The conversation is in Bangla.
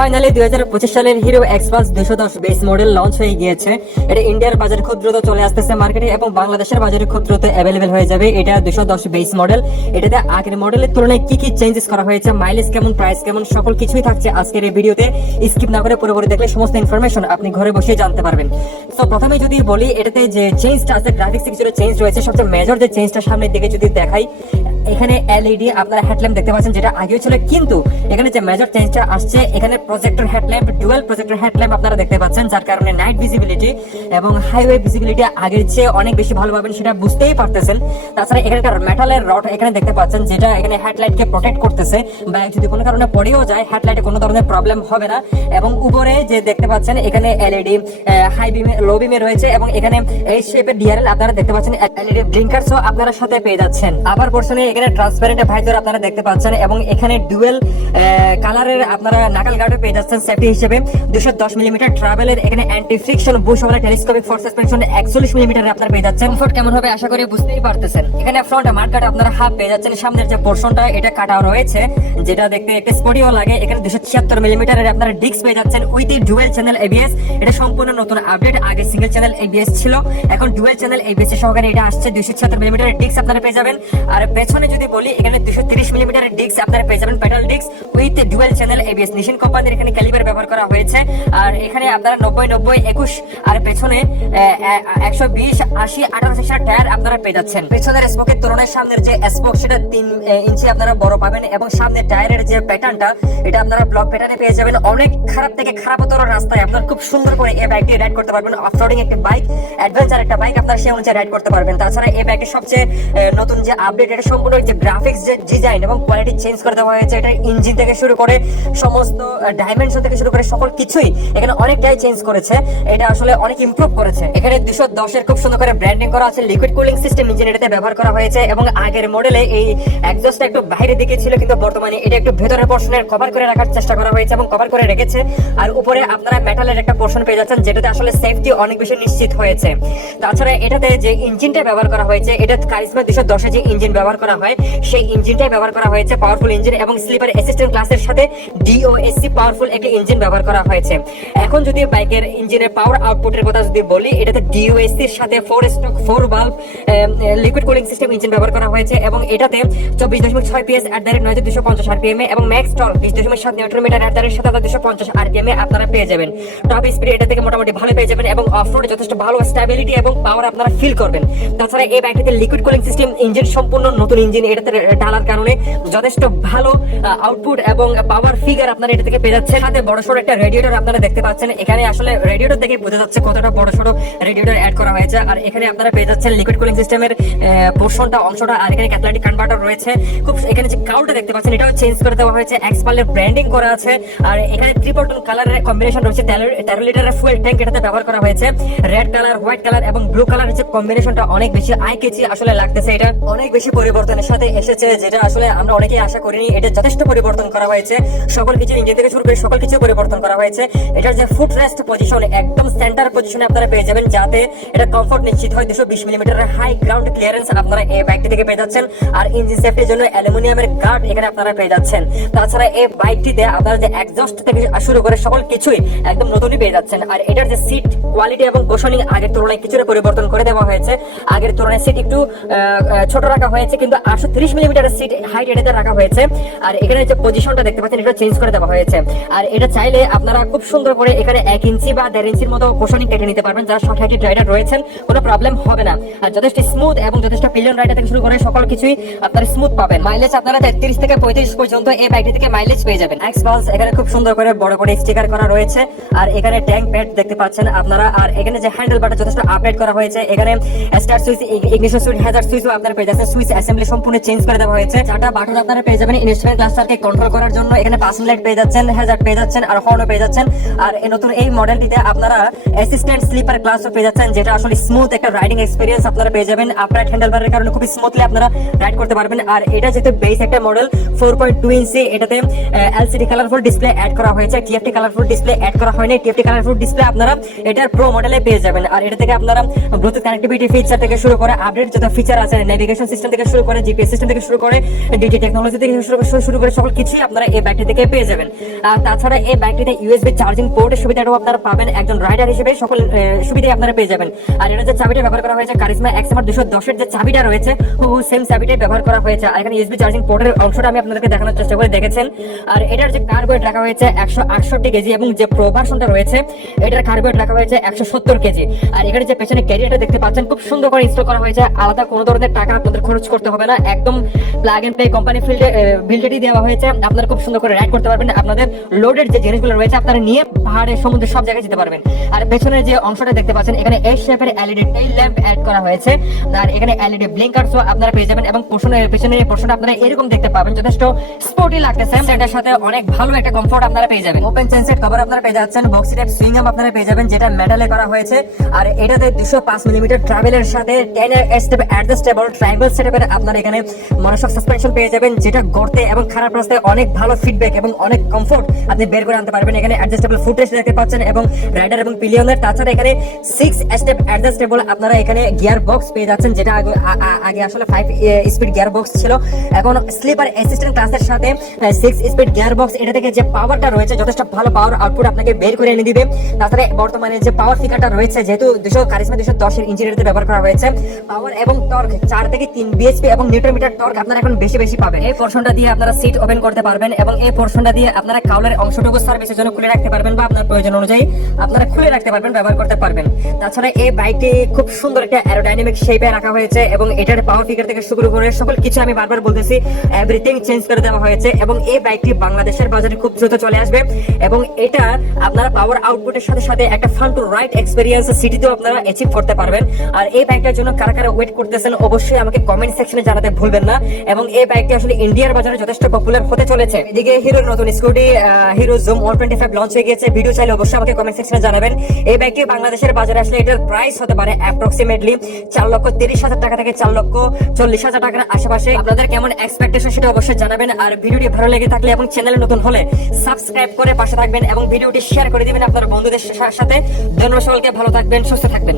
ফাইনালি 2025 সালের hero Xpulse 210 base model launch হয়ে গিয়েছে। এটা ইন্ডিয়ার বাজারে খুব দ্রুত চলে আসতেছে মার্কেটে এবং বাংলাদেশের বাজারে খুব দ্রুত অ্যাভেলেবেল হয়ে যাবে। এটা 210 বেস মডেল। এটাতে আগের মডেলের তুলনায় কি কি চেঞ্জেস করা হয়েছে, মাইলেজ কেমন, প্রাইস কেমন, সকল কিছুই থাকছে আজকের এই ভিডিওতে। স্কিপ না করে পুরোপুরি দেখলে সমস্ত ইনফরমেশন আপনি ঘরে বসে জানতে পারবেন। তো প্রথমে যদি বলি, এটাতে যে চেঞ্জটা আছে, গ্রাফিক্সে কিছুটা চেঞ্জ রয়েছে। সবচেয়ে মেজর যে চেঞ্জটা সামনের দিকে যদি দেখাই, এখানে এলইডি আপনারা হেডল্যাম্প দেখতে পাচ্ছেন, যেটা আগেও ছিল, কিন্তু এখানে যে মেজর চেঞ্জটা আসছে, এখানে projector headlamp, dual projector headlamp আপনারা দেখতে পাচ্ছেন, যার কারণে নাইট ভিজিবিলিটি এবং হাইওয়ে ভিজিবিলিটি আগের চেয়ে অনেক বেশি ভালো পাবেন, সেটা বুঝতেই পারতেছেন। তাছাড়া এখানকার মেটালের রড এখানে দেখতে পাচ্ছেন, যেটা এখানে হেডলাইটকে প্রোটেক্ট করতেছে, বা যদি কোনো কারণে পড়েও যায় হেডলাইটে কোনো ধরনের প্রবলেম হবে না। এবং উপরে যে দেখতে পাচ্ছেন, এখানে এলইডি হাই বিমে, লো বিমে রয়েছে, এবং এখানে এই শেপের ডিআরএল আপনারা দেখতে পাচ্ছেন, এলইডি ব্লিঙ্কারসও আপনারা সাথে পেয়ে যাচ্ছেন। আবার পোর্শনে এখানে ট্রান্সপারেন্ট ভাইজার আপনারা দেখতে পাচ্ছেন, এবং এখানে ডুয়েল কালারের আপনারা নাকাল গার্ডও পেয়ে যাচ্ছেন সেফটি হিসেবে। 210 মিলিমিটার ট্রাভেলের এখানে অ্যান্টি ফ্রিকশন বুশওয়ালা টেলিস্কোপিক ফোর্স সাসপেনশন 41 মিলিমিটার আপনারা পেয়ে যাচ্ছেন। কমফোর্ট কেমন হবে আশা করি বুঝতেই পারতেছেন। এখানে ফ্রন্ট মার্কাট আপনারা হাফ পেয়ে যাচ্ছেন। সামনের যে পোর্শনটা এটা কাটা রয়েছে, যেটা দেখতে একটা স্পোর্টিও লাগে। এখানে 276 মিলিমিটারের আপনারা ডিস্ক পেয়ে যাচ্ছেন উইথ ডুয়েল চ্যানেল এবিএস। এটা সম্পূর্ণ নতুন আপডেট, আগে সিঙ্গেল চ্যানেল এবিএস ছিল, এখন ডুয়েল চ্যানেল এবিএস এর সহকারে এটা আসছে। 276 মিলিমিটারের ডিস্ক আপনারা পেয়ে যাবেন। আর পেছনে যদি বলি, এখানে 230 মিলিমিটারের ডিস্ক আপনারা পেয়ে যাবেন, pedal disc with dual channel ABS. Nissin কোম্পানির এখানে ক্যালিবার ব্যবহার করা হয়েছে। আর এখানে আপনারা 90-90-21 আর পেছনে 120, 80, 18 টায়ার আপনারা পেয়ে যাচ্ছেন। পেছনের স্পোকের তুলনায় সামনের যে স্পোক, সেটা 3 ইঞ্চি আপনারা বড় পাবেন, এবং সামনের টায়ারের যে প্যাটার্নটা, এটা আপনারা ব্লক প্যাটার্নে পেয়ে যাবেন। অনেক খারাপ থেকে খারাপতর রাস্তায় আপনারা খুব সুন্দর করে এই বাইকটি রাইড করতে পারবেন। অফরোডিং একটা বাইক, অ্যাডভেঞ্চার একটা বাইক, আপনারা সেই অনুযায়ী রাইড করতে পারবেন। তাছাড়া এই বাইকের সবচেয়ে নতুন যে আপডেট, এটা সম্পূর্ণ যে গ্রাফিক্স, যে ডিজাইন এবং কোয়ালিটি চেঞ্জ করে দেওয়া হয়েছে। এটা ইঞ্জিন থেকে শুরু করে সমস্ত ডাইমেনশন থেকে শুরু করে সকল কিছুই এখানে অনেকটাই চেঞ্জ করেছে। এটা আসলে অনেক ইমপ্রুভ করেছে। এখানে 210 এর খুব সুন্দর করে ব্র্যান্ডিং করা আছে। লিকুইড কুলিং সিস্টেম ইঞ্জিন এটাতে ব্যবহার করা হয়েছে, এবং আগের মডেলে এই এক্সজস্টটা একটু বাইরের দিকে ছিল, কিন্তু বর্তমানে এটা একটু ভেতরের পোর্শনের কভার করে রাখার চেষ্টা করা হয়েছে এবং কভার করে রেখেছে। আর উপরে আপনারা মেটালের একটা পোর্শন পেয়ে যাচ্ছেন, যেটাতে আসলে সেফটি অনেক বেশি নিশ্চিত হয়েছে। তাছাড়া এটাতে যে ইঞ্জিনটা ব্যবহার করা হয়েছে, এটা কারিজমা 210 এ যে ইঞ্জিন ব্যবহার করা হয়, সেই ইঞ্জিনটাই ব্যবহার করা হয়েছে, পাওয়ারফুল ইঞ্জিন, এবং স্লিপার অ্যাসিস্ট্যান্ট ক্লাসের সাথে ডিওএসসি পাওয়ারফুল একটা ইঞ্জিন ব্যবহার করা হয়েছে। এখন যদি বাইকের ইঞ্জিনের পাওয়ার আউটপুটের কথা যদি বলি, এটাতে ডিওএসসি এর সাথে 4 stroke 4 valve liquid cooling system engine ব্যবহার করা হয়েছে, এবং এটাতে 24.6 PS @ 9250 RPM এবং max torque 20.7 newton metre @ 7250 RPM আপনারা পেয়ে যাবেন। টপ স্পিড এটা থেকে মোটামুটি ভালো পেয়ে যাবেন, এবং অফরোডে যথেষ্ট ভালো স্টেবিলিটি এবং পাওয়ার আপনারা ফিল করবেন। তাছাড়া এই বাইকটিতে লিকুইড কুলিং সিস্টেম ইঞ্জিন, সম্পূর্ণ নতুন ইঞ্জিন এটাতে ঢালার কারণে যথেষ্ট ভালো আউটপুট এবং পাওয়ার ফিগার আপনারা এটা থেকে পেয়ে যাচ্ছেন। সাথে বড়সড় একটা রেডিয়েটর আপনারা দেখতে পাচ্ছেন। এখানে আসলে রেডিয়েটর দেখে বোঝা যাচ্ছে কতটা বড়সড় রেডিয়েটর অ্যাড করা হয়েছে। আর এখানে আপনারা পেয়ে যাচ্ছেন লিকুইড কুলিং সিস্টেমের পোর্শনটা, অংশটা। আর এখানে ক্যাটালাইটিক কনভার্টার রয়েছে। খুব এখানে যে কাউলটা দেখতে পাচ্ছেন, এটাও চেঞ্জ করে দেওয়া হয়েছে, এক্সপালের ব্র্যান্ডিং করা আছে। আর এখানে ট্রিপল টোন কালারের কম্বিনেশন রয়েছে। 13 লিটারের ফুয়েল ট্যাঙ্ক এটাতে ব্যবহার করা হয়েছে। রেড কালার, হোয়াইট কালার এবং ব্লু কালারের যে কম্বিনেশনটা অনেক বেশি আই কেচি আসলে লাগতেছে। এটা অনেক বেশি পরিবর্তনের সাথে এসেছে, যেটা আসলে আমরা অনেকেই আশা করিনি। এটা যথেষ্ট পরিবর্তন করা হয়েছে, সকল কিছু ইঞ্জিন থেকে শুরু করে সকল কিছু পরিবর্তন করা হয়েছে। এটার যে ফুট রেস্ট পজিশন, একদম সেন্টার পজিশনে আপনারা পেয়ে যাবেন, যাতে এটা কমফোর্ট নিশ্চিত হয়। 220 মিলিমিটারের হাই গ্রাউন্ড ক্লিয়ারেন্স আপনারা এই বাইকটি থেকে পেয়ে যাচ্ছেন। আর ইঞ্জিন সেফটির জন্য অ্যালুমিনিয়ামের গার্ড এখানে আপনারা পেয়ে যাচ্ছেন। তাছাড়া এই বাইকটিতে আপনারা যে এক্সজস্ট থেকে শুরু করে সকল কিছুই একদম নতুনই পেয়ে যাচ্ছেন। আর এটার যে সিট কোয়ালিটি এবং কুশনিং আগের তুলনায় কিছুটা পরিবর্তন করে দেওয়া হয়েছে। আগের তুলনায় সিট একটু ছোট রাখা হয়েছে, কিন্তু 830 মিলিমিটারের সিট হাইট এটাতে রাখা হয়েছে। আর এখানে যে পজিশনটা দেখতে পাচ্ছেন, এটা চেঞ্জ করে দেওয়া হয়েছে। আর এটা চাইলে আপনারা খুব সুন্দর করে এখানে 1 ইঞ্চি বা 1.5 ইঞ্চির মতো কুশনিং কেটে নিতে পারবেন। যারা শর্ট হাইটেড রাইডার রয়েছেন, কোনো প্রবলেম হবে না। আর যথেষ্ট স্মুথ এবং যথেষ্ট পিলিয়ন রাইডার থেকে শুরু করে সকল কিছুই আপনারা স্মুথ পাবেন। মাইলেজ আপনারা 33 থেকে 35 পর্যন্ত এই বাইকটি থেকে মাইলেজ পেয়ে যাবেন। এক্সপালস এখানে খুব সুন্দর করে বড় করে স্টিকার করা রয়েছে। আর এখানে ট্যাঙ্ক প্যাড দেখতে পাচ্ছেন আপনারা। আর এখানে যে হ্যান্ডেল বারটা যথেষ্ট আপডেট করা হয়েছে। এখানে start switch, ignition switch, hazard সুইচও আপনারা পেয়ে যাচ্ছেন। সুইচ অ্যাসেম্বলি সম্পূর্ণ চেঞ্জ করে দেওয়া হয়েছে। চারটা বাটন আপনারা পেয়ে যাবেন ইনস্ট্রুমেন্ট ক্লাস্টারকে কন্ট্রোল করার জন্য। এখানে পাসিং লাইট পেয়ে যাচ্ছেন, হ্যাজার্ড পেয়ে যাচ্ছেন, আর হর্নও পেয়ে যাচ্ছেন। আর নতুন এই মডেলটিতে আপনারা অ্যাসিস্ট্যান্ট স্লিপার ক্লাসও পেয়ে যাচ্ছেন, যেটা আসলে স্মুথ একটা রাইডিং এক্সপেরিয়েন্স আপনারা পেয়ে যাবেন। আপরাইট হ্যান্ডেলবারের কারণে খুব স্মুথলি আপনারা রাইড করতে পারবেন। আর এটা যেহেতু বেস একটা মডেল 4.2 ইঞ্চি, এটাতে এলসিডি কালারফুল ডিসপ্লে অ্যাড করা হয়েছে। টিএফটি কালারফুল ডিসপ্লে অ্যাড করা হয়নি। টিএফটি কালারফুল ডিসপ্লে আপনারা এটার প্রো মডেলে পেয়ে যাবেন। আর এটা থেকে আপনারা ব্লুটুথ কানেক্টিভিটি ফিচার থেকে শুরু করে আপডেট যত ফিচার আছে, নেভিগেশন সিস্টেম থেকে শুরু করে জিপিএস সিস্টেম থেকে শুরু করে ডিজি টেকনোলজি থেকে শুরু করে সকল কিছুই আপনারা এই বাইকটি থেকে পেয়ে যাবেন। আর তাছাড়া এই বাইকটিতে ইউএসবি চার্জিং পোর্টের সুবিধাটাও আপনারা পাবেন। একজন রাইডার হিসেবে সকল সুবিধাই আপনারা পেয়ে যাবেন। আর এটা যে চাবিটা ব্যবহার করা হয়েছে কারিজমা এক্সএমআর 210 এর যে চাবিটা রয়েছে সেম চাবিটাই ব্যবহার করা হয়েছে। আর এখানে ইউএসবি চার্জিং পোর্টের অংশটা আমি আপনাদেরকে দেখানোর চেষ্টা করে দেখেছেন। আর এটার যে কার্ব ওয়েট রাখা হয়েছে 168 কেজি এবং যে প্রো ভার্সনটা রয়েছে এটার কার্ব ওয়েট রাখা হয়েছে 170 কেজি। আর এখানে যে পেছনে ক্যারিয়ারটা দেখতে পাচ্ছেন খুব সুন্দর করে ইনস্টল করা হয়েছে। আলাদা কোনো ধরনের টাকা আপনাদের খরচ করতে হবে না, একদম প্লাগ এন্ড প্লে কোম্পানি বিল্ডেডই দেওয়া হয়েছে। আপনারা খুব সুন্দর করে রাইড করতে পারবেন। আপনাদের লোডের যে জিনিসগুলো রয়েছে আপনারা নিয়ে পাহাড়ে সমুদ্রে সব জায়গায় যেতে পারবেন। আর পেছনের যে অংশটা দেখতে পাচ্ছেন এখানে এই শেপের এলইডি টেইল ল্যাম্প অ্যাড করা হয়েছে। আর এখানে এলইডি ব্লিঙ্কারসও আপনারা পেয়ে যাবেন এবং পেছনের পোর্শনটা আপনারা এরকম দেখতে পাবেন, যথেষ্ট স্পোর্টি লাগতেছে। এটার সাথে অনেক ভালো একটা কমফোর্ট আপনারা পেয়ে যাবেন। ওপেন চেনসেট কভার আপনারা পেয়ে যাচ্ছেন, বক্সি টাইপ সুইং আর্ম আপনারা পেয়ে যাবেন যেটা মেটালে করা হয়েছে। আর এটাতে 205 মিলিমিটার ট্রাভেলের সাথে 10 স্টেপ অ্যাডজাস্টেবল ট্রায়াঙ্গেল সেটআপের আপনারা এখানে মনোশক সাসপেনশন পেয়ে যাবেন, যেটা গড়তে এবং খারাপ রাস্তায় অনেক ভালো ফিডব্যাক এবং অনেক কমফোর্ট আপনি বের করে আনতে পারবেন। এখানে অ্যাডজাস্টেবল ফুটরেস্ট দেখতে পাচ্ছেন এবং রাইডার এবং পিলিয়নের। তাছাড়া এখানে 6 স্টেপ অ্যাডজাস্টেবল আপনারা এখানে গিয়ার বক্স পেয়ে যাচ্ছেন, যেটা আগে আসলে 5 স্পিড গিয়ার বক্স ছিল, এখন স্লিপার অ্যাসিস্ট্যান্ট ক্লাসের সাথে 6 স্পিড গিয়ার বক্স। এটা থেকে যে পাওয়ারটা রয়েছে যথেষ্ট ভালো পাওয়ার আউটপুট আপনাকে বের করে এনে দিবে। তাছাড়া বর্তমানে যে পাওয়ার ফিগারটা রয়েছে, যেহেতু কারিজমা 210 এর ইঞ্জিনিয়ারতে ব্যবহার করা হয়েছে, পাওয়ার এবং টর্ক 4 থেকে 3 বিএইচপি এবং নিউটন মিটার টর্ক আপনারা এখন বেশি পাবেন। এই পোরশনটা দিয়ে আপনারা সিট ওপেন করতে পারবেন এবং এই পোরশনটা দিয়ে আপনারা কাউলের অংশটুকু সার্ভিসের জন্য খুলে রাখতে পারবেন বা আপনার প্রয়োজন অনুযায়ী আপনারা খুলে রাখতে পারবেন, ব্যবহার করতে পারবেন। তাছাড়া এই বাইকটি খুব সুন্দর একটা অ্যারোডাইনামিক শেপে রাখা হয়েছে এবং এটার পাওয়ার ফিগার থেকে শুরু করে সকল কিছু আমি বারবার বলতেছি এভরিথিং চেঞ্জ করে দেওয়া হয়েছে এবং এই বাইকটি বাংলাদেশের বাজারে খুব দ্রুত চলে আসবে এবং এটা আপনারা পাওয়ার আউটপুটের সাথে সাথে একটা ফান টু রাইড এক্সপেরিয়েন্স সিটিতেও আপনারা অ্যাচিভ করতে পারবেন। আর এই বাইকটার জন্য কারা কারা ওয়েট করতেছেন অবশ্যই আমাকে কমেন্ট সেকশনে জানাতে ভুলবেন না। এবং এই বাইকটি আসলে ইন্ডিয়ার বাজারে যথেষ্ট পপুলার হতে চলেছে। এদিকে হিরোর নতুন স্কুটি হিরো জুম 125 লঞ্চ হয়ে গেছে। ভিডিও চাইলে অবশ্যই আমাকে কমেন্ট সেকশনে জানাবেন। এই বাইকটি বাংলাদেশের বাজারে আসলে এটার প্রাইস হতে পারে অ্যাপ্রক্সিমেটলি 4,30,000 টাকা থেকে 4,40,000 টাকার আশেপাশে। আপনাদের কেমন এক্সপেকটেশন সেটা অবশ্যই জানাবেন। আর ভিডিওটি ভালো লেগে থাকলে এবং চ্যানেলে নতুন হলে সাবস্ক্রাইব করে পাশে থাকবেন এবং ভিডিওটি শেয়ার করে দিবেন আপনার বন্ধুদের সাথে। ধন্যবাদ সকলকে, ভালো থাকবেন, সুস্থ থাকবেন।